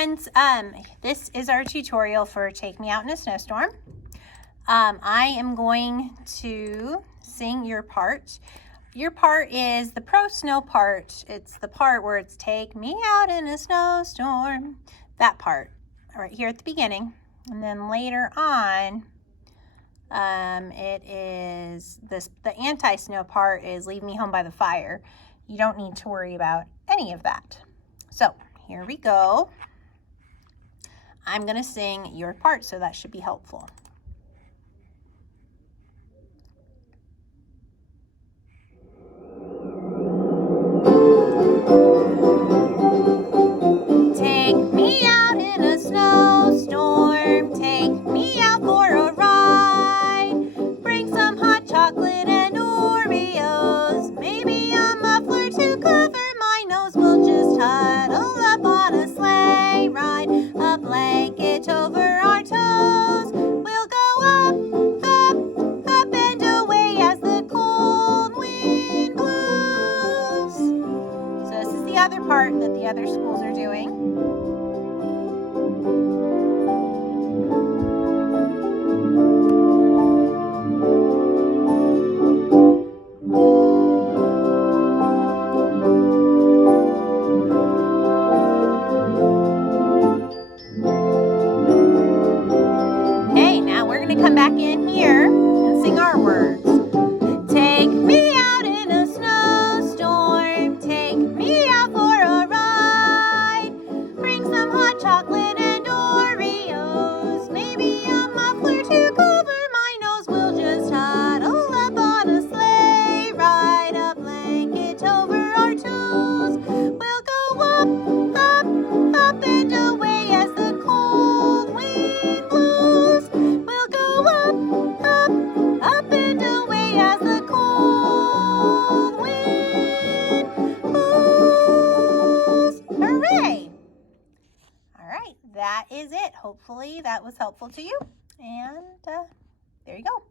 friends, this is our tutorial for Take Me Out in a Snowstorm. I am going to sing your part. Your part is the pro snow part. It's the part where it's take me out in a snowstorm. That part right here at the beginning. And then later on, it is the anti-snow part is leave me home by the fire. You don't need to worry about any of that. So here we go. I'm going to sing your part, so that should be helpful. Take me out in a snowstorm, take me out for a ride. Bring some hot chocolate and Oreos, maybe a muffler to cover my nose. We'll just huddle up on a sleigh ride, a blanket over our toes. We'll go up, up, up and away as the cold wind blows. So this is the other part that the other schools are doing. Okay, now we're going to come back in here and sing our words. Take me out in a snowstorm, take me out for a ride. Bring some hot chocolate and Oreos, maybe a muffler to cover my nose. We'll just huddle up on a sleigh ride, a blanket over our toes. We'll go up, up, up and away as the cold wind blows. We'll go up, up, up and away as the cold wind blows. Hooray! All right, that is it. Hopefully that was helpful to you. And there you go.